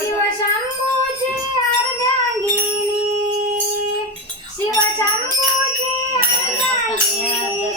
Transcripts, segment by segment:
शिवशंभूची अर्ध्यांगिनी शिवशंभूची अर्ध्यांगिनी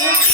Yeah.